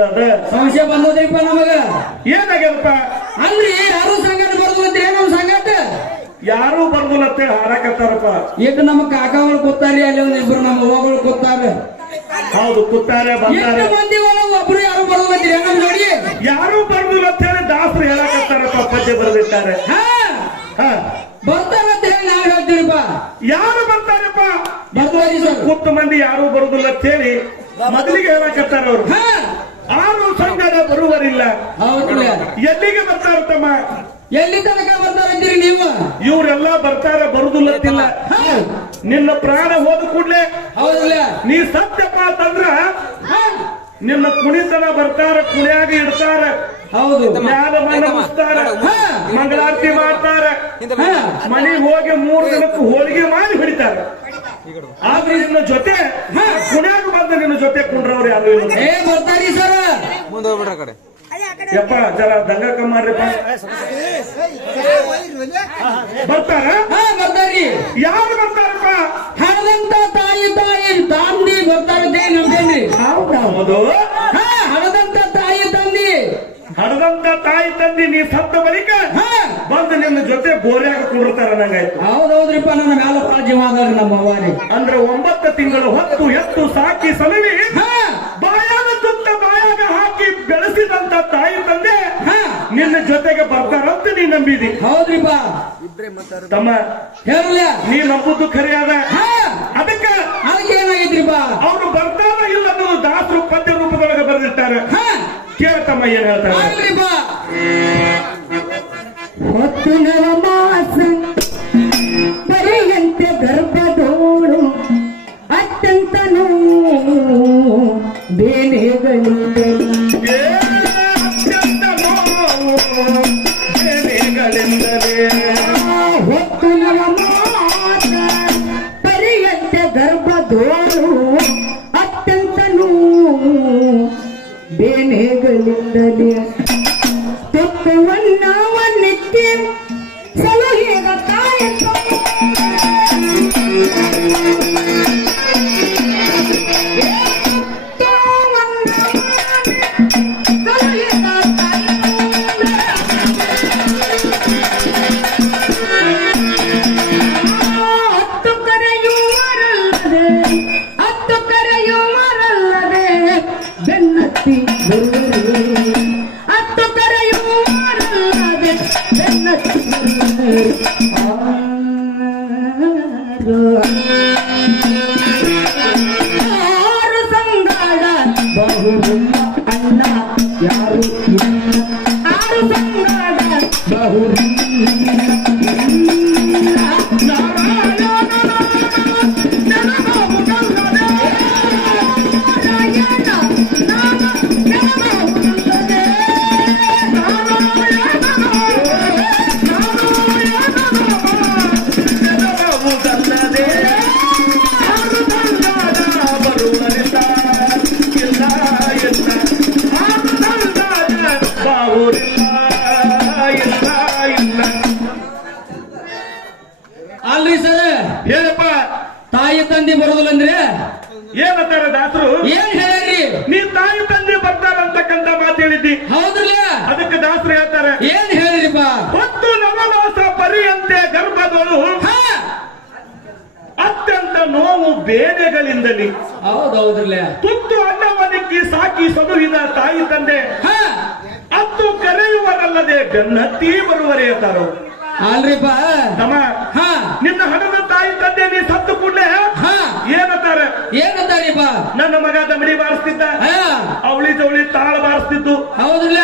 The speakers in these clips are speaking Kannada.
ಬಂದದ? ಸಂಶಯ ಬಂದದ್ರಿಪ್ಪ ನಮಗ. ಏನಾಗ್ಯದಪ್ಪ? ಅಲ್ರಿ ಯಾರು ಸಂಗಡ ಬರುದಿಲ್ಲ ನಮ್ ಸಂಗಟ ಯಾರು ಬರ್ದುಲತ್ತೆ ಹಾರಾಕತ್ತಾರಪ್ಪ. ಎಷ್ಟು ನಮ್ಮ ಕಾಕಾಗಳು ಕೂತಾರಿ ಅಲ್ಲಿ ಒಂದ್ ಇಬ್ರು ನಮ್ಮ ಅವ್ವಗಳು ಕೂತಾರ? ಹೌದು ಕೂತಾರೆ ಬಂದಾರ ಮಂದಿ ಒಬ್ರು ಯಾರು ಬರುದಿಲ್ಲ ನಮ್ ನೋಡಿ? ಯಾರು ಅಂತ ಹೇಳಿ ದಾಸರು ಹೇಳಕತ್ತಾರಪ್ಪ ಪದ್ಯ ಬರ್ದಿದ್ದಾರೆ. ಹಾ ಹಾ. ಬರ್ತಾರಂತ ಹೇಳಿ ನಾವ್ ಹೇಳ್ತೀರಿಪ್ಪ. ಯಾರು ಬರ್ತಾರಪ್ಪ? ಬರ್ತಾರಿ ಕೂತು ಮಂದಿ ಯಾರು ಬರುದಿಲ್ಲ ಅಂತ ಹೇಳಿ ಮೊದಲಿಗೆ ಹೇಳಕತ್ತಾರ ಅವರು. ಆರು ಸಂಗಡ ಬರುವರಿಲ್ಲ. ಎಲ್ಲಿಗೆ ಬರ್ತಾರ ತಮ್ಮ? ಎಲ್ಲಿ ತನಕ ಬರ್ತಾರಂತೀರಿ ನೀವು? ಇವರೆಲ್ಲ ಬರ್ತಾರ ಬರುದಿಲ್ಲ ಹಾ. ನಿನ್ನ ಪ್ರಾಣ ಹೋದ ಕೂಡ್ಲೆ ಹೌದಿಲ್ಲ ನೀ ಸತ್ಯಪ್ಪ ಅಂತಂದ್ರ ಹಾ. ನಿನ್ನ ಕುಣಿತನ ಬರ್ತಾರ ಕುಣಿಯಾಗಿ ಇಡ್ತಾರ. ಹೌದು. ಮುಸ್ತಾರ ಹಾ. ಮಂಗಳಾರತಿ ಮಾಡ್ತಾರ. ಮನೆಗೆ ಹೋಗಿ ಮೂರು ದಿನಕ್ಕೂ ಹೋಳಿಗೆ ಮಾಡಿ ಹೊಡಿತಾರ. ಆದ್ರೆ ನಿನ್ನ ಜೊತೆ ಕುಣಿಯಾಗ ಬಂದ ನಿನ್ನ ಜೊತೆ ಕುಂಡ್ರವ್ರು ಯಾರು ಇಲ್ಲ ಏ ಬರ್ತಾರಿ ಸರ್ ಮುಂದೆ ಹೋಗ್ಬಿಡ್ರ ಕಡೆ ಯಪ್ಪ ಜರ ದಂಗ ಕಮ್ಮಾರ್ರಿಪ್ಪ ಬರ್ತಾರ ಹಾ ಬರ್ತಾರಿ ಯಾರು ಬರ್ತಾರಪ್ಪ ಹಣದಂತ ತಾಯಿ ತಾಯಿ ತಾಂದಿ ಬರ್ತಾರ ನಮ್ದೇನ್ರಿ ಹೌದಾ ಹೌದು ಹಾ ಹಣದಂತ ತಾಯಿ ತಂದಿ ಹಡದಂತ ತಾಯಿ ತಂದಿ ನೀ ಸತ್ತ ಬಳಿಕ ಹಾ. ಬಂದು ನಿನ್ನ ಜೊತೆ ಬೋರ್ಯಾಗ ಕುಡಿರ್ತಾರ ನಂಗಾಯ್ತು ಹೌದೌದ್ರಿಪ್ಪ ನನ್ನ ಮ್ಯಾಲ ಜೀವ ಅದಾವ್ರಿ ನಮ್ಮ ಅವ್ವಾರಿ ಅಂದ್ರೆ ಒಂಬತ್ತು ತಿಂಗಳು ಹೊತ್ತು ಎತ್ತು ಸಾಕಿ ಸಲವಿ ಹಾ. ಬಾಯಾಗ ತುತ್ತ ಬಾಯಾಗ ಹಾಕಿ ಬೆಳೆಸಿದಂತ ತಾಯಿ ತಂದೆ ಹಾ. ನಿನ್ನ ಜೊತೆಗೆ ಬರ್ತಾರಂತ ನೀ ನಂಬಿದಿ. ಹೌದ್ರಿಪ್ಪ. ತಮ್ಮ ಹೇಳಲ್ಲ ನೀ ನಂಬುದು ಖರೆ ಅದ? ಅದಕ್ಕ ಅದಕ್ಕೆ ಏನಾಗಿದ್ರಿಪ್ಪ? ಅವ್ರು ಬರ್ತಾರ ಇಲ್ಲ ಅನ್ನೋದು ದಾಸರು ಪದ್ಯ ರೂಪದೊಳಗೆ ಬರೆದಿರ್ತಾರೆ ಹಾ ಕೇಳತಮ್ಮ ಏನ್ ಹೇಳ್ತಾರೆ? ಹೊತ್ತು ನವ ಮಾಸ ಬರೆಯಂತೆ ಗರ್ಭದೋಳು ಅತ್ಯಂತ ನೋವು ಅತ್ಯಂತ ಹೊತ್ತು ನವ earlier வெண்ணத்தி அத்தம் கரையோர் வெண்ணத்தி ಕರೆಯುವರಲ್ಲದೆ ಬೆನ್ನತ್ತಿ ಬರುವರೆ ಇರ್ತಾರೋ ಅಲ್ರಿಪ್ಪ ತಮ್ಮ ಹಾ. ನಿನ್ನ ಹಣದ ತಾಯಿ ತಂದೆ ನೀ ಸತ್ತು ಕೂಡಲೇ? ಹಾ. ಏನಂತಾರೆ? ಏನಂತಾರಿಪ್ಪ ನನ್ನ ಮಗ ದಮಡಿ ಬಾರಿಸ್ತಿದ್ದ. ಹಾ. ಅವಳಿ ಜವಳಿ ತಾಳ ಬಾರಿಸ್ತಿದ್ದು. ಹೌದಿಲ್ಲ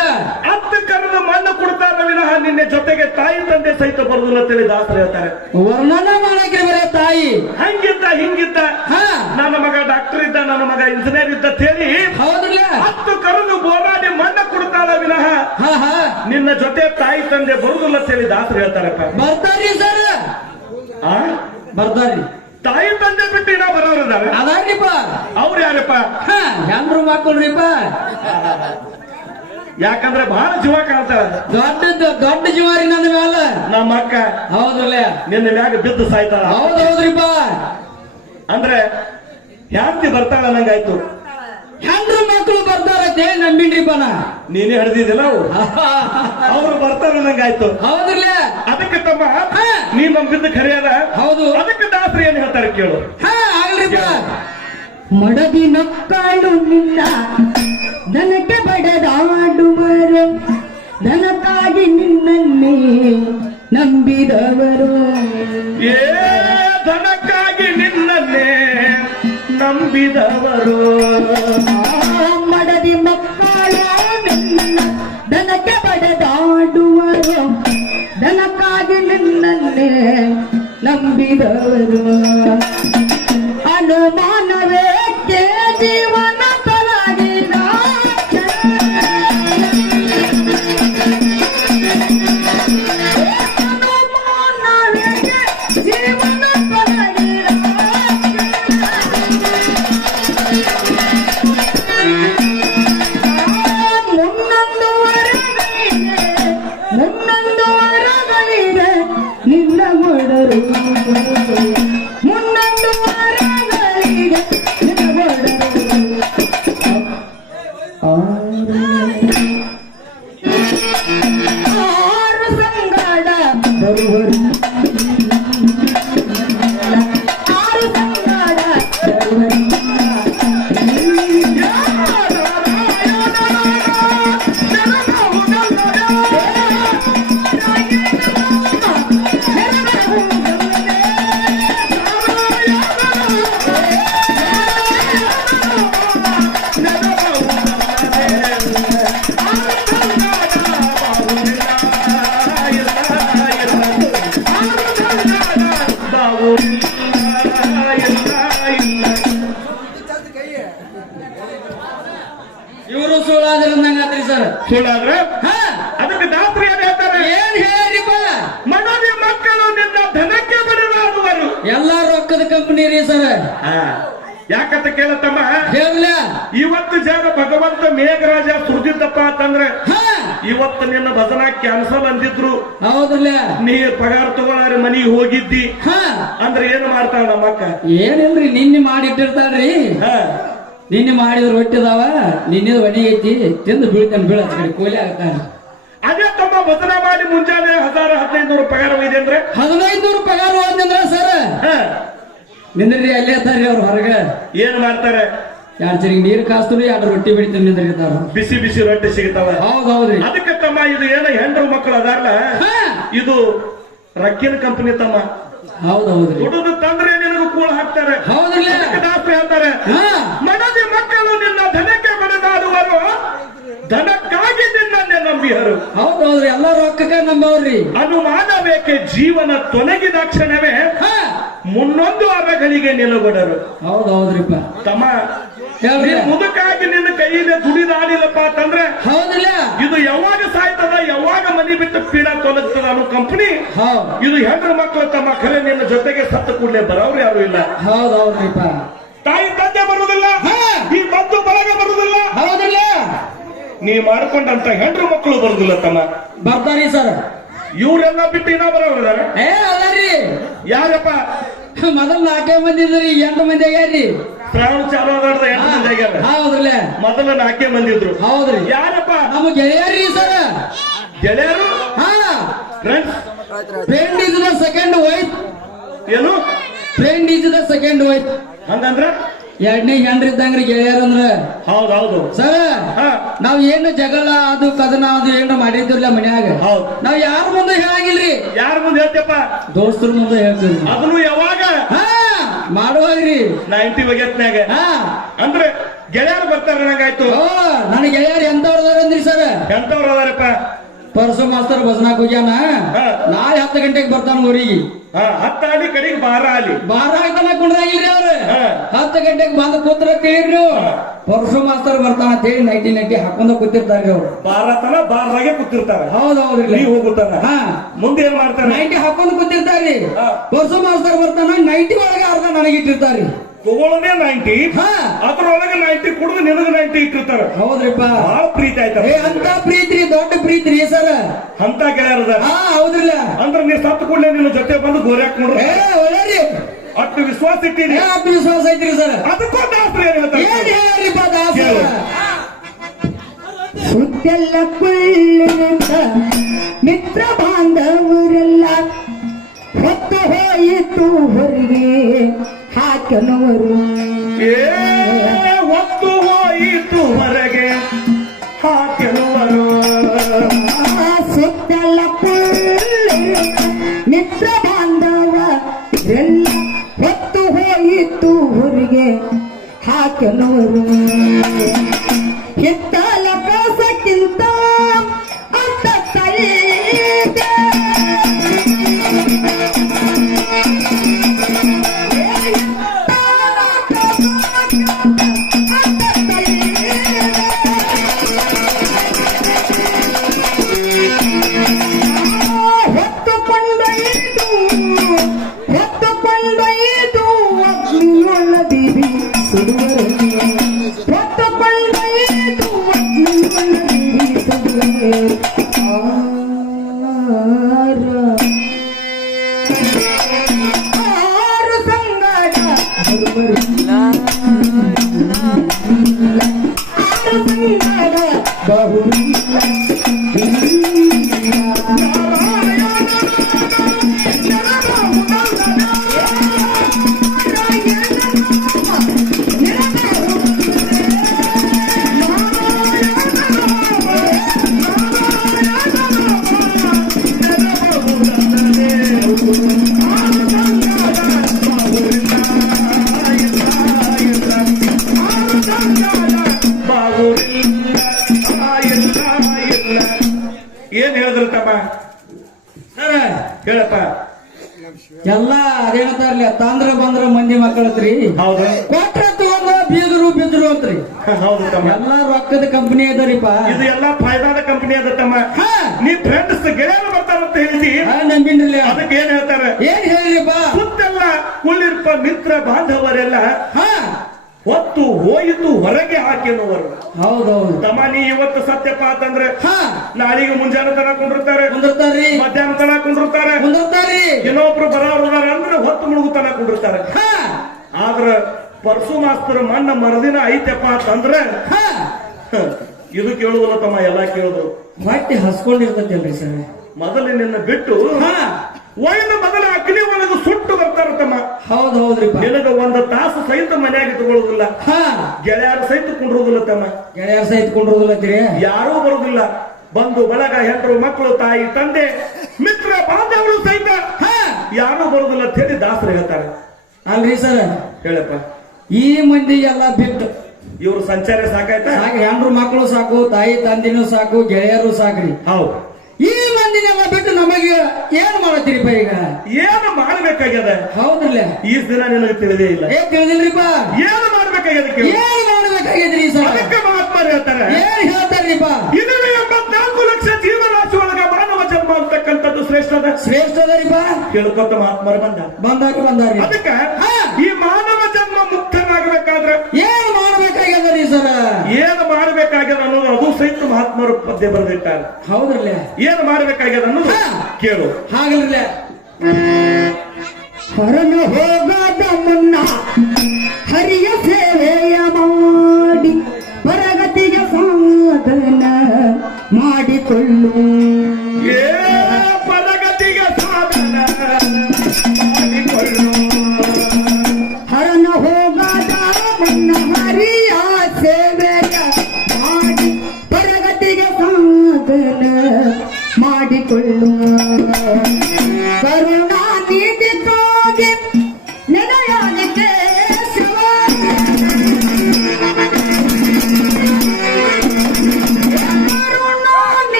ಅತ್ತ ಕರೆದು ಮಣ್ಣು ಕೊಡ್ತಾರ ವಿನಃ ನಿನ್ನ ಜೊತೆಗೆ ತಾಯಿ ತಂದೆ ಸಹಿತ ಬರುದಿಲ್ಲ ಅಂತೇಳಿ ದಾಸರು ಹೇಳ್ತಾರೆ. ವರ್ಣನ ಮಾಡಕ್ಕೆ ಬರೇ ತಾಯಿ? ಹಂಗಿದ್ದ ಹಿಂಗಿದ್ದ. ಹಾ. ನನ್ನ ಮಗ ಡಾಕ್ಟರ್ ಇದ್ದ ನನ್ನ ಮಗ ಇಂಜಿನಿಯರ್ ಇದ್ದ ತೇಳಿ ಹೌದಿಲ್ಲ ಹತ್ತು ಕರೆದು ಬೋರಾಡಿ ಮಣ್ಣ ಕೊಡ್ತಾಳ ವಿನಃ ಹಾ ಹಾ. ನಿನ್ನ ಜೊತೆ ತಾಯಿ ತಂದೆ ಬರುದಿಲ್ಲ ಅಂತ ಹೇಳಿ ದಾಸರು ಬರ್ತಾರ್ರಿ ಸರ್. ಆ? ಬರ್ತಾರಿ ತಾಯಿ ತಂದೆ ಬಿಟ್ಟು ಇನ್ನ ಬರೋರಿದ್ದಾರೆ ಅದಾರಿಪ್ಪ ಅವ್ರು ಯಾರಪ್ಪ? ಹಾ ಹೆಂಡ್ರು ಮಕ್ಕಳ್ರಿಪ್ಪ ಯಾಕಂದ್ರೆ ಬಹಳ ಜೀವ ಕಾಣ್ತಾಳ. ದೊಡ್ಡ ದೊಡ್ಡ ಜೀವಾರಿ ನನ್ನ ಮ್ಯಾಲ. ನಮ್ಮ ಅಕ್ಕ ಹೌದ್ರಲ್ಲ? ನಿನ್ನ ಮ್ಯಾಗ ಬಿದ್ದು ಸಾಯ್ತಾಳ. ಹೌದ್ರಿಪ್ಪ. ಅಂದ್ರೆ ಹ್ಯಾಂತಿ ಬರ್ತಾಳ ಅನ್ನಂಗಾಯ್ತು. ಹೆಂಡ್ರು ಮಕ್ಕಳು ಬರ್ತಾರತ್ತೆ ನಂಬಿನ್ರಿಪ್ಪ ನಾ ನೀನೇ ಹಿಡ್ದಿದ್ದಿಲ್ಲ ಅವು ಅವ್ರು ಬರ್ತಾರ ಅನ್ನಂಗಾಯ್ತು. ಹೌದ್ರಲ್ಲ? ಅದಕ್ಕೆ ತಮ್ಮ. ನೀ ನಂಬಿದ್ದು ಖರೆಯದ ಹೌದು. ಅದಕ್ಕೆ ದಾಸರಿ ಏನ್ ಹೇಳ್ತಾರೆ ಕೇಳು. ಹಾ ಮಡದಿ ನಕ್ಕಾಡು ನಿನ್ನ. ದನಕ್ಕೆ ಬಡದಾಡುವರು ನನಗಾಗಿ ನಿನ್ನನ್ನೇ ನಂಬಿದವರು. ಏ ನಂಬಿದವರು ಭಗವಂತ ಮೇಘರಾಜ ಸುರಿದಿದ್ದಪ್ಪ ಅಂತಂದ್ರೆ ಇವತ್ತು ನಿನ್ನ ಭಜನ ಕ್ಯಾನ್ಸಲ್ ಅಂದಿದ್ರು. ಹೌದ್ರಲ್ಲ ನೀ ಪಗಾರ ತಗೊಳ್ಳಾರ ಮನಿಗೆ ಹೋಗಿದ್ದಿ. ಅಂದ್ರೆ ಏನು ಮಾಡ್ತಾಳ ನಮ್ಮಕ್ಕ ಏನಿಲ್ರಿ ನಿನ್ನೆ ಮಾಡಿಟ್ಟಿರ್ತಾಳ್ರಿ ನಿನ್ನೆ ಮಾಡಿದ್ರ ಹೊಟ್ಟಿದಾವ ನಿನ್ನೆ ಒಣಿ ಐತಿ ತಿಂದು ಬೀಳ್ತಾನೆ ಬೀಳ ಕೂಲಿ ಆಗ್ತಾನೆ ಅದೇ ತಮ್ಮ ಭಜನ ಮಾಡಿ ಮುಂಜಾನೆ ಹಜಾರ ಹದಿನೈದು ನೂರು ಪಗಾರ ಒಯ್ದೆ ಅಂದ್ರೆ? ಹದಿನೈದು ನೂರು ಪಗಾರ ಹೋದಂದ್ರ ಸರ್? ಹಾ, ನಿಂದ್ರಿ ಅಲ್ಲೇ ಇರ್ತಾರ್ರಿ ಅವ್ರ ಹೊರಗ. ಏನ್ ಮಾಡ್ತಾರೆ? ಎರಡ್ ಚರಿಗೆ ನೀರ್ ಕಾಸ್ತರು ಎರಡು ರೊಟ್ಟಿ ಬಿಡ್ತೀನಿ ನಿಂದ್ರಿರ್ತಾರ ಬಿಸಿ ಬಿಸಿ ರೊಟ್ಟಿ ಸಿಗ್ತಾವ ಹೌದ್ ಹೌದ್ರಿ. ಅದಕ್ಕೆ ತಮ್ಮ ಇದು ಏನ ಹೆಂಡ್ರು ಮಕ್ಕಳು ಅದಾರಲ್ಲ? ಇದು ರಕ್ಕಿನ ಕಂಪನಿ ತಮ್ಮ. ಹೌದ್ ಹೌದ್ರಿ. ಹುಡುಗ ತಂದ್ರೆ ನಿನಗೂ ಕೂಳ ಹಾಕ್ತಾರೆ. ಹೌದ್ರಿ ಹೇಳ್ತಾರೆ. ಹಾ. ಮಡದಿ ಮಕ್ಕಳು ನಿನ್ನ ಧನಕ್ಕೆ ಮನದಾಡುವರು ಧನಕ್ಕಾಗಿ ನಿನ್ನನ್ನೇ ನಂಬಿಹರು ಹೌದ್ ಹೌದ್ರಿ. ಎಲ್ಲ ರೊಕ್ಕಕ್ಕೆ ನಂಬವ್ರಿ. ಅನುಮಾನ ಬೇಕೆ ಜೀವನ ತೊಲಗಿದ ಕ್ಷಣವೇ ಅರಗಳಿಗೆ ನಿಲುಗಡರು ಹೌದೌದ್ರಿಪ್ಪ. ತಮ್ಮ ನೀನ್ ಮುದುಕಾಗಿ ನಿನ್ನ ಕೈಯಿಂದ ದುಡಿದಾಡಿಲ್ಲಪ್ಪ ಅಂತಂದ್ರೆ ಹೌದಿಲ್ಲ. ಇದು ಯಾವಾಗ ಸಾಯ್ತದ ಯಾವಾಗ ಮನಿ ಬಿಟ್ಟು ಪೀಡ ತೊಲಗ್ತದ ಅನ್ನೋ ಕಂಪನಿ ಇದು ಹೆಣ್ಣು ಮಕ್ಕಳು ತಮ್ಮ ಖರೆ ನಿನ್ನ ಜೊತೆಗೆ ಸತ್ತ ಕೂಡಲೇ ಬರೋರು ಯಾರು ಇಲ್ಲ. ಹೌದೌದ್ರಿಪ್ಪ. ತಾಯಿ ತಂದೆ ಬರುವುದಿಲ್ಲ ಹಾ. ಈ ಬಂಧು ಬಳಗ ಬರುವುದಿಲ್ಲ. ಹೌದಿಲ್ಲ. ನೀ ಮಾಡ್ಕೊಂಡಂತ ಹೆಣ್ಣು ಮಕ್ಕಳು ಬರುದಿಲ್ಲ ತಮ್ಮ. ಬರ್ತಾರಿ ಸರ್. ಇವರೆಲ್ಲ ಬಿಟ್ಟು ಇನ್ನ ಬರೋರಿದ್ದಾರೆ ಯಾರಪ್ಪ? ಮೊದಲ್ ನಾಲ್ಕೇ ಮಂದಿ ಇದ್ರಿ ಎಂಟು ಮಂದಿ ಆಗ್ಯಾರಿ ಶ್ರಾವಣ ಚಾಲು ಆದ ಎಂಟು ಮಂದಿ ಆಗ್ಯಾರ? ಹೌದ್ರಲ್ಲ. ಮೊದಲ ನಾಲ್ಕೇ ಮಂದಿ ಇದ್ರು. ಹೌದ್ರಿ. ಯಾರಪ್ಪ? ನಮ್ಮ ಗೆಳೆಯರಿ ಸರ್. ಗೆಳೆಯರು? ಹಾ. Friend is the second wife ಏನು? Friend is the second wife ಹಂಗಂದ್ರ? ಎರಡನೇ ಜನರು ಇದ್ದಂಗ್ರಿ ಗೆಳೆಯರಂದ್ರ ಹೌದೌದು ಸರ್ ನಾವ್ ಏನು ಜಗಳ ಅದು ಕದನ ಅದು ಏನು ಮಾಡಿದ್ರಲ್ಲ ಮನ್ಯಾಗ. ಹೌದು. ನಾವ್ ಯಾರ ಮುಂದೆ ಹೇಳಾಗಿಲ್ರಿ? ಯಾರ ಮುಂದೆ ಹೇಳ್ತಪ್ಪ ದೋಸ್ತರ ಮುಂದೆ ಹೇಳ್ತೀವಿ ಅದನ್ನು ಯಾವಾಗ? ಹಾ ಮಾಡುವಾಗ್ರಿ. ನೈಂಟಿ ಬಗೆತ್ನಾಗ ಹಾ. ಅಂದ್ರೆ ಗೆಳೆಯರು ಬರ್ತಾರ ನಂಗಾಯ್ತು ನನ್ ನನ್ನ ಗೆಳೆಯರ್ ಎಂತವ್ರದಾರ ಅಂದ್ರಿ ಸರ್ ಎಂತವ್ರು ಅದಾರಪ್ಪ? ಪರಸು ಮಾಸ್ತರ್ ಭಜನಾ ಹೋಗ್ಯಾನ. ನಾಳೆ ಹತ್ತು ಗಂಟೆಗೆ ಬರ್ತಾನ ಊರಿಗೆ. ಹಾ ಹತ್ತ ಆಲಿ ಕಡೆಗೆ ಬಾರ ಆಲಿ. ಬಾರ ಆಗ್ತಾನ ಕುಂಡ್ರಾಗಿಲ್ರಿ ಅವ್ರ. ಹತ್ತು ಗಂಟೆಗೆ ಬಂದು ಕೂತ್ರ ತಿಳಿರಿ ನೀವು. ಪರಸು ಮಾಸ್ತರ್ ಬರ್ತಾನ ಅಂತ ಹೇಳಿ ನೈಟಿ ನೈಟಿ ಹಾಕೊಂಡ ಕೂತಿರ್ತಾರ್ರಿ ಅವ್ರು. ಬಾರತನ ಬಾರ್ದಾಗೆ ಕೂತಿರ್ತಾರ. ಹೌದ್ ಹೌದ್ರಿ ನೀ ಹೋಗುತ್ತಾನ ಹಾ. ಮುಂದೆ ಏನ್ ಮಾಡ್ತಾನೆ ನೈಟಿ ಹಾಕೊಂಡ್ ಕೂತಿರ್ತಾರ್ರಿ. ಪರಸು ಮಾಸ್ತರ್ ಬರ್ತಾನ ನೈಟಿ ಒಳಗೆ ಅರ್ಧ ನನಗಿಟ್ಟಿರ್ತಾರ್ರಿ. ತಗೊಳ್ಳೋದೇ ನೈಂಟಿ ಅದ್ರೊಳಗೆ ನೈಂಟಿ ಕುಡಿದು ನಿನಗ ನೈಂಟಿ ಇಟ್ಟಿರ್ತಾರ. ಹೌದ್ರಿಪ್ಪ. ಬಹಳ ಪ್ರೀತಿ ಆಯ್ತಾರ ಏ ಅಂತ ಪ್ರೀತಿ ದೊಡ್ಡ ಪ್ರೀತಿ ರೀ ಸರ್. ಅಂತ ಗೆಳೆಯರದ ಹೌದಿಲ್ಲ ಅಂದ್ರ ನೀ ಸತ್ ಕೂಡಲೇ ನಿನ್ನ ಜೊತೆ ಬಂದು ಗೋರ್ಯಾಕ್ ನೋಡ್ರ ಅಷ್ಟು ವಿಶ್ವಾಸ ಇಟ್ಟಿನಿ. ಅಷ್ಟು ವಿಶ್ವಾಸ ಐತ್ರಿ ಸರ್. ಅದಕ್ಕೂ ದಾಸ್ತ್ರ ಏನ್ ಹೇಳ್ರಿಪ್ಪ ದಾಸ. ಸುತ್ತೆಲ್ಲ ಕುಳ್ಳಿನಿಂದ ಮಿತ್ರ ಬಾಂಧವರೆಲ್ಲ ಹೊತ್ತು ಹೋಯಿತು ಹೊರಗೆ. ಹಾಕನವರು ಒತ್ತು ಹೋಯಿತು ಹೊರಗೆ. ಹಾಕನವರು ಕುಳ್ಳಿನಿಂದ ಮಿತ್ರ ಬಾಂಧವ. ಎಲ್ಲ ಹೊತ್ತು ಹೋಯಿತು ಹೊರಗೆ. ಹಾಕನವರು ಹಿತ್ತಲ மறுபரும் ಸರ್ ಹೇಳಪ್ಪ ಎಲ್ಲಾ ಅದೇನಂತಾರಲ್ಲ ತಾಂದ್ರ ಬಂದ್ರ ಮಂದಿ ಮಕ್ಕಳತ್ರಿ ಹೌದು. ಕೊಟ್ರ ತಗೊಂಡ ಬೀದ್ರು ಬಿದ್ರು ಅಂತ್ರಿ. ಹೌದು ತಮ್ಮ. ಎಲ್ಲಾ ರೊಕ್ಕದ ಕಂಪನಿ ಅದರಿಪ್ಪ. ಇದು ಎಲ್ಲಾ ಫಾಯ್ದಾದ ಕಂಪನಿ ಅದ ತಮ್ಮ. ಹಾ. ನೀ ಫ್ರೆಂಡ್ಸ್ ಗೆಳೆಯರು ಬರ್ತಾರಂತ ಹೇಳ್ತಿ ಹಾ, ನಂಬಿನ್ರಿ. ಅದಕ್ಕೆ ಏನ್ ಹೇಳ್ತಾರೆ? ಏನ್ ಹೇಳಿರಿಪ್ಪ? ಸುತ್ತೆಲ್ಲ ಕುಳ್ಳಿರ್ಪ ಮಿತ್ರ ಬಾಂಧವರೆಲ್ಲ. ಹಾ. ಹೊತ್ತು ಹೋಯಿತು ಹೊರಗೆ ಹಾಕಿನವರು. ಹೌದೌದು. ತಮ್ಮ ನೀ ಇವತ್ತು ಸತ್ಯಪ್ಪ ಅಂತಂದ್ರೆ ಹಾ. ನಾಳಿಗೆ ಮುಂಜಾನೆ ತನ ಕುಂಡಿರ್ತಾರೆ. ಮಧ್ಯಾಹ್ನ ತನ ಕುಂಡಿರ್ತಾರೆ. ಇನ್ನೊಬ್ರು ಬರೋರ್ದಾರ ಅಂದ್ರೆ ಹೊತ್ತು ತನಕ ಕುಂಡಿರ್ತಾರೆ. ಹಾ. ಆದ್ರ ಪರ್ಸು ಮಾಸ್ತರ ಮಣ್ಣ ಮರದಿನ ಐತೆಪ್ಪ ಅಂತಂದ್ರೆ ಇದು ಕೇಳುವಲ್ಲ ತಮ್ಮ ಎಲ್ಲಾ ಕೇಳಿದ್ರು. ಹೊಟ್ಟೆ ಹಸ್ಕೊಂಡಿರ್ತೈತಲ್ರಿ ಸರ್. ಮೊದಲು ನಿನ್ನ ಬಿಟ್ಟು ಹಾ. ಒಯ್ದ ಮೊದಲ ಅಗ್ನಿ ಒಳಗೆ ಸುಟ್ಟು ಬರ್ತಾರ ತಮ್ಮ ಹೌದ್ ಹೌದ್ರಿ ನಿನಗ ಒಂದು ತಾಸು ಸಹಿತ ಮನ್ಯಾಗ ತಗೊಳುದಿಲ್ಲ ಹಾ. ಗೆಳೆಯರ ಸಹಿತ ಕುಂಡ್ರುದಿಲ್ಲ ತಮ್ಮ ಗೆಳೆಯರ ಸಹಿತ ಕೊಂಡ್ರದಿಲ್ಲತ್ತೀರಿ ಯಾರೂ ಬರುವುದಿಲ್ಲ ಬಂದು ಬಳಗ ಹೆಂಡರು ಮಕ್ಕಳು ತಾಯಿ ತಂದೆ ಮಿತ್ರ ಬಾಂಧವರು ಸಹಿತ ಹಾ. ಯಾರು ಬರುದಿಲ್ಲ ಅಂತ ಹೇಳಿ ದಾಸರು ಹೇಳ್ತಾರೆ. ಅಲ್ರಿ ಸರ್. ಹೇಳಪ್ಪ. ಈ ಮಂದಿ ಎಲ್ಲ ಬಿಟ್ಟು. ಇವ್ರ ಸಂಚಾರ ಸಾಕಾಯ್ತಾ? ಹಾಗೆ ಹೆಂಡ್ರು ಮಕ್ಕಳು ಸಾಕು ತಾಯಿ ತಂದಿನೂ ಸಾಕು ಗೆಳೆಯರು ಸಾಕ್ರಿ. ಹೌದು. ಈ ಮಂದಿನೆಲ್ಲ ಬಿಟ್ಟು ನಮಗೆ ಏನ್ ಮಾಡತ್ತೀರಿಪ್ಪ ಈಗ? ಏನು ಮಾಡ್ಬೇಕಾಗ್ಯದ? ಹೌದ್ರಲ್ಲ ಈ ದಿನ ನಿನಗೆ ತಿಳಿದೇ ಇಲ್ಲ. ಏನ್ ತಿಳಿದಿಲ್ರಿಪ್ಪ? ಏನು ಮಾಡ್ಬೇಕಾಗ್ಯದ ಏನು ಸರ್ ಅದಕ್ಕೆ ಮಹಾತ್ಮರು ಹೇಳ್ತಾರೆ. ಏನ್ ಹೇಳ್ತಾರ್ರಿಪ್ಪ? ಇನ್ನೂರ ಎಂಬತ್ನಾಲ್ಕು ಲಕ್ಷ ಜೀವರಾಶಿ ಒಳಗ ಮಾನವ ಜನ್ಮ ಅಂತಕ್ಕಂಥದ್ದು ಶ್ರೇಷ್ಠದ. ಶ್ರೇಷ್ಠ ಅದರಿಪ್ಪ ಕೇಳ್ಕೊತ ಮಹಾತ್ಮರು ಬಂದ. ಬಂದಾಕ ಬಂದಾರಿ ಅದಕ್ಕೆ ಹಾ. ಈ ಮಾನವ ಜನ್ಮ ಮುಕ್ತನಾಗಬೇಕಾದ್ರೆ ಏನ್ ಮಾಡ್ಬೇಕಾಗ್ಯದ್ರಿ ಸರ್ ಏನು ಮಾಡಬೇಕಾಗ್ಯದ ಅನ್ನೋದು ಸಹಿತ ಮಹಾತ್ಮರು ಪದ್ಯ ಬರೆದಿಟ್ಟಾರೆ ಹೌದ್ರಲ್ಲ? ಏನು ಮಾಡಬೇಕಾಗ್ಯದ ಅನ್ನೋದು. ಕೇಳು. ಹಾಗಲ್ಲ ಹೊರನು ಹೋಗದ ಮುನ್ನ ಹರಿಯ ಸೇವೆಯ